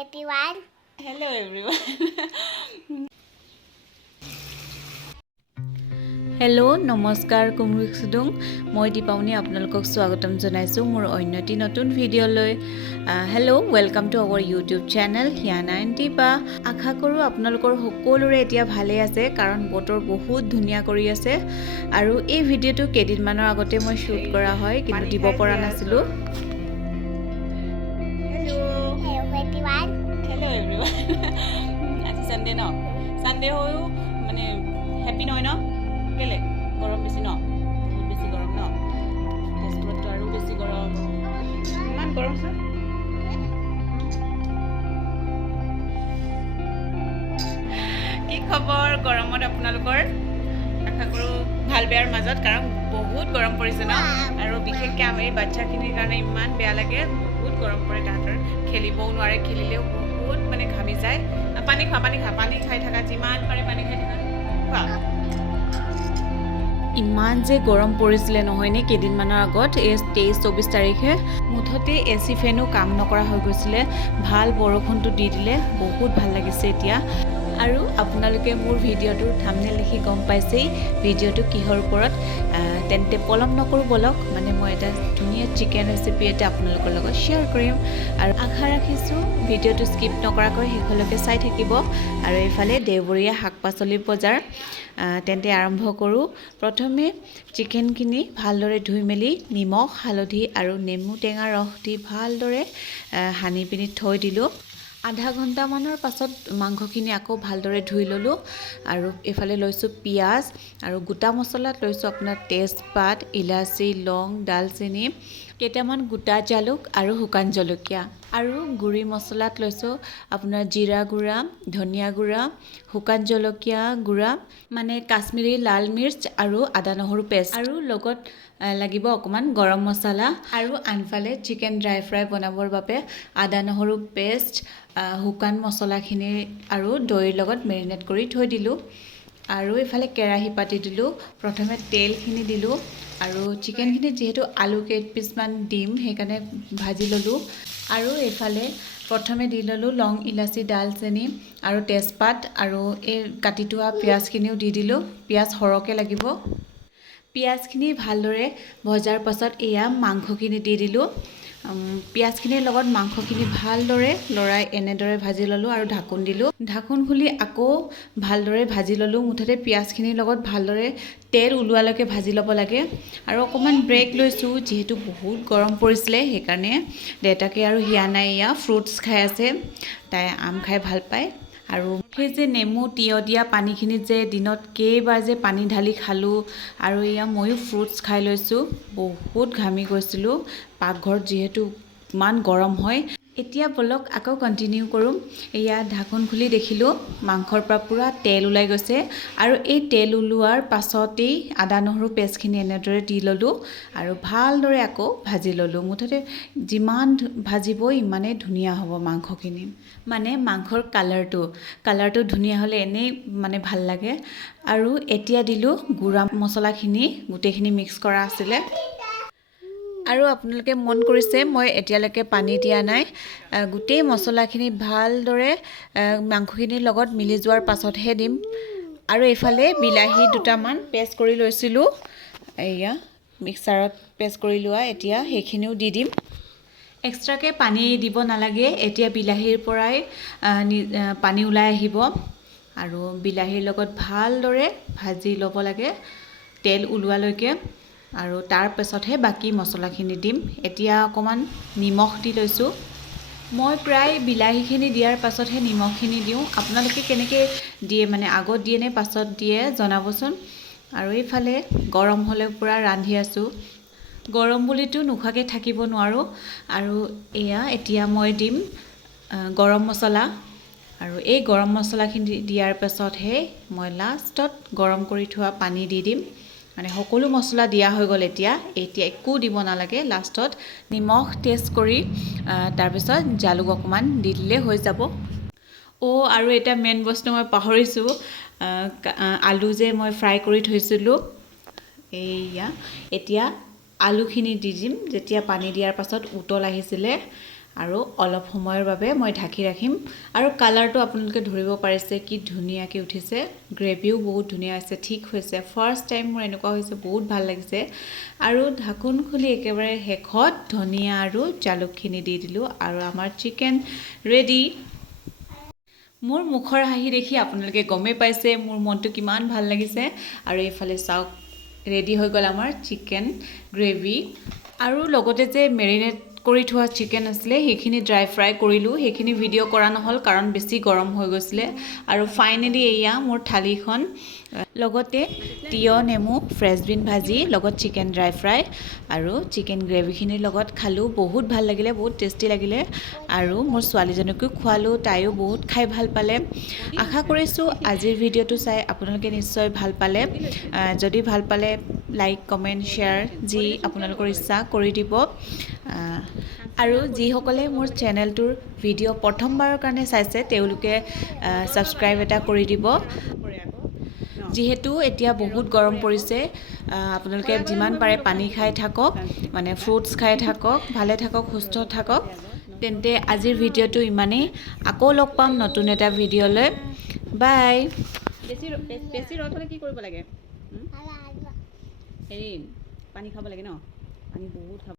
everyone. Hello everyone. Hello, নমস্কাৰ কুমৰুক সুদুং মই দীপাৱনী আপোনালোকক স্বাগতম জনাইছো মোৰ অন্যটি নতুন ভিডিও লৈ হেল্ল' ওয়েলকাম টু আৱাৰ YouTube channel Hiyana and Dipa আশা কৰোঁ আপোনালোকৰ সকলোৰে এতিয়া ভালে আছে কাৰণ বতৰ বহুত ধুনীয়া কৰি আছে আৰু এই ভিডিওটো কেইদিনমানৰ আগতে মই শ্বুট কৰা হয় কিন্তু দিব পৰা নাছিলোঁ Hello everyone. আজি সানডে ন সানডে হয়ও মানে হ্যাপি নয় ন কেলে গরম বেশি ন বহুত বেশি গরম ন তেজপুৰত আৰু বেশি গৰম ইমান গৰম স্যাৰ কি খবৰ গৰমত আপোনালোকৰ আশা কৰোঁ ভাল বেয়াৰ মাজত কাৰণ বহুত গৰম পৰিছে ন আৰু বিশেষকৈ আমি বাচ্চাখিনিৰ কাৰণে ইমান বেয়া লাগে বহুত গৰম পৰে তাহাঁতৰ খেলিবও নোৱাৰে খেলিলেও বহুত মানে ঘামি যায় পানী খাই থাকা যিমান পাৰে পানী খাই থাকা খোৱা ইমান যে গৰম পৰিছিলে নহয়নে কেইদিনমানৰ আগত এই 23-24 তাৰিখে মুঠতে এচি ফেনো কাম নকৰা হৈ গৈছিলে ভাল বৰষুণটো দি দিলে বহুত ভাল লাগিছে এতিয়া আৰু আপোনালোকে মোৰ ভিডিওটোৰ থাম্বনেইল দেখি গম পাইছেই ভিডিওটো কিহৰ ওপৰত তেন্তে পলম নকৰোঁ বলক মানে মই এটা ধুনীয়া চিকেন ৰেচিপি এটা আপোনালোকৰ লগত শ্বেয়াৰ কৰিম আৰু আশা ৰাখিছোঁ ভিডিওটো স্কিপ নকৰাকৈ শেষলৈকে চাই থাকিব আৰু এইফালে দেওবৰীয়া শাক পাচলিৰ বজাৰ তেন্তে আৰম্ভ কৰোঁ প্ৰথমে চিকেনখিনি ভালদৰে ধুই মেলি নিমখ হালধি আৰু নেমু টেঙা ৰস দি ভালদৰে সানি পিনি থৈ দিলোঁ আধা ঘণ্টামানৰ পাছত মাংসখিনি আকৌ ভালদৰে ধুই ল'লোঁ আৰু এইফালে লৈছোঁ পিঁয়াজ আৰু গোটা মছলাত লৈছোঁ আপোনাৰ তেজপাত ইলাচি লং ডালচেনি কেইটামান গোটা জালুক আৰু শুকান জলকীয়া আৰু গুড়ি মছলাত লৈছোঁ আপোনাৰ জিৰা গুড়া ধনিয়া গুড়া শুকান জলকীয়া গুড়া মানে কাশ্মীৰী লাল মিৰ্চ আৰু আদা নহৰু পেষ্ট আৰু লগত লাগিব অকমান গৰম মছলা আৰু আনফালে চিকেন ড্ৰাই ফ্ৰাই বনাবৰ বাবে আদা নহৰু পেষ্ট শুকান মছলাখিনি আৰু দৈৰ লগত মেৰিনেট কৰি থৈ দিলোঁ আৰু এইফালে কেৰাহী পাতি দিলোঁ প্ৰথমে তেলখিনি দিলোঁ আৰু চিকেনখিনি যিহেতু আলু কেইপিচমান দিম সেইকাৰণে ভাজি ল'লোঁ আৰু এইফালে প্ৰথমে দি ল'লোঁ লং ইলাচি ডালচেনি আৰু তেজপাত আৰু এই কাটি থোৱা পিঁয়াজখিনিও দি দিলোঁ পিঁয়াজ সৰহকৈ লাগিব পিঁয়াজখিনি ভালদৰে ভজাৰ পাছত এয়া মাংসখিনি দি দিলোঁ পিঁয়াজখিনিৰ লগত মাংসখিনি ভালদৰে লৰাই এনেদৰে ভাজি ল'লোঁ আৰু ঢাকোন দিলোঁ ঢাকোন খুলি আকৌ ভালদৰে ভাজি ল'লোঁ মুঠতে পিঁয়াজখিনিৰ লগত ভালদৰে তেল ওলোৱালৈকে ভাজি ল'ব লাগে আৰু অকণমান ব্ৰেক লৈছোঁ যিহেতু বহুত গৰম পৰিছিলে সেইকাৰণে দেউতাকে আৰু হিয়ানাই এয়া ফ্ৰুটছ খাই আছে তাই আম খাই ভাল পায় আৰু সেই যে নেমু তিয়হ দিয়া পানীখিনিত যে দিনত কেইবাৰ যে পানী ঢালি খালোঁ আৰু এয়া ময়ো ফ্ৰুটছ খাই লৈছোঁ বহুত ঘামি গৈছিলোঁ পাকঘৰত যিহেতু ইমান গৰম হয় এতিয়া বলক আকৌ কণ্টিনিউ কৰোঁ এয়া ঢাকোন খুলি দেখিলোঁ মাংসৰ পৰা পূৰা তেল ওলাই গৈছে আৰু এই তেল ওলোৱাৰ পাছতেই আদা নহৰু পেষ্টখিনি এনেদৰে দি ল'লোঁ আৰু ভালদৰে আকৌ ভাজি ল'লোঁ মুঠতে যিমান ভাজিব ইমানেই ধুনীয়া হ'ব মাংসখিনি মানে মাংসৰ কালাৰটো ধুনীয়া হ'লে এনেই মানে ভাল লাগে আৰু এতিয়া দিলোঁ গুড়া মছলাখিনি গোটেইখিনি মিক্স কৰা আছিলে আৰু আপোনালোকে মন কৰিছে মই এতিয়ালৈকে পানী দিয়া নাই গোটেই মছলাখিনি ভালদৰে মাংসখিনিৰ লগত মিলি যোৱাৰ পাছতহে দিম আৰু এইফালে বিলাহী দুটামান পেষ্ট কৰি লৈছিলোঁ এয়া মিক্সাৰত পেষ্ট কৰি লোৱা এতিয়া সেইখিনিও দি দিম এক্সট্ৰাকৈ পানী দিব নালাগে এতিয়া বিলাহীৰ পৰাই পানী ওলাই আহিব আৰু বিলাহীৰ লগত ভালদৰে ভাজি ল'ব লাগে তেল ওলোৱালৈকে আৰু তাৰ পাছতহে বাকী মছলাখিনি দিম এতিয়া অকণমান নিমখ দি লৈছোঁ মই প্ৰায় বিলাহীখিনি দিয়াৰ পাছতহে নিমখখিনি দিওঁ আপোনালোকে কেনেকৈ দিয়ে মানে আগত দিয়ে নে পাছত দিয়ে জনাবচোন আৰু এইফালে গৰম হ'লে পূৰা ৰান্ধি আছোঁ গৰম বুলিতো নোখোৱাকৈ থাকিব নোৱাৰোঁ আৰু এয়া এতিয়া মই দিম গৰম মছলা আৰু এই গৰম মছলাখিনি দিয়াৰ পাছতহে মই লাষ্টত গৰম কৰি থোৱা পানী দি দিম মানে সকলো মছলা দিয়া হৈ গ'ল এতিয়া একো দিব নালাগে লাষ্টত নিমখ টেষ্ট কৰি তাৰপিছত জালুক অকণমান দি দিলে হৈ যাব আৰু এটা মেইন বস্তু মই পাহৰিছোঁ আলু যে মই ফ্ৰাই কৰি থৈছিলোঁ এয়া এতিয়া আলুখিনি দি দিম যেতিয়া পানী দিয়াৰ পাছত উতল আহিছিলে আৰু অলপ সময়ৰ বাবে মই ঢাকি ৰাখিম আৰু কালাৰটো আপোনালোকে ধৰিব পাৰিছে কি ধুনীয়াকৈ উঠিছে গ্ৰেভিও বহুত ধুনীয়া হৈছে ঠিক হৈছে ফাৰ্ষ্ট টাইম মোৰ এনেকুৱা হৈছে বহুত ভাল লাগিছে আৰু ঢাকোন খুলি একেবাৰে শেষত ধনিয়া আৰু জালুকখিনি দি দিলোঁ আৰু আমাৰ চিকেন ৰেডি মোৰ মুখৰ হাঁহি দেখি আপোনালোকে গমেই পাইছে মোৰ মনটো কিমান ভাল লাগিছে আৰু এইফালে চাওক ৰেডি হৈ গ'ল আমাৰ চিকেন গ্ৰেভি আৰু লগতে যে মেৰিনেট কৰি থোৱা চিকেন আছিলে সেইখিনি ড্ৰাই ফ্ৰাই কৰিলোঁ সেইখিনি ভিডিঅ' কৰা নহ'ল কাৰণ বেছি গৰম হৈ গৈছিলে আৰু ফাইনেলি এয়া মোৰ থালিখন লগতে তিয়হ নেমু ফ্ৰেঞ্চবিন ভাজি লগত চিকেন ড্ৰাই ফ্ৰাই আৰু চিকেন গ্ৰেভিখিনিৰ লগত খালোঁ বহুত ভাল লাগিলে বহুত টেষ্টি লাগিলে আৰু মোৰ ছোৱালীজনীকো খোৱালোঁ তাইও বহুত খাই ভাল পালে আশা কৰিছোঁ আজিৰ ভিডিঅ'টো চাই আপোনালোকে নিশ্চয় ভাল পালে যদি ভাল পালে লাইক কমেণ্ট শ্বেয়াৰ যি আপোনালোকৰ ইচ্ছা কৰি দিব আৰু যিসকলে মোৰ চেনেলটোৰ ভিডিঅ' প্ৰথমবাৰৰ কাৰণে চাইছে তেওঁলোকে ছাবস্ক্ৰাইব এটা কৰি দিব যিহেতু এতিয়া বহুত গৰম পৰিছে আপোনালোকে যিমান পাৰে পানী খাই থাকক মানে ফ্ৰুটছ খাই থাকক ভালে থাকক সুস্থ থাকক তেন্তে আজিৰ ভিডিঅ'টো ইমানেই আকৌ লগ পাম নতুন এটা ভিডিঅ'লৈ বাই বেছি ৰ'দ হ'লে কি কৰিব লাগে হেৰি পানী খাব লাগে ন পানী বহুত খাব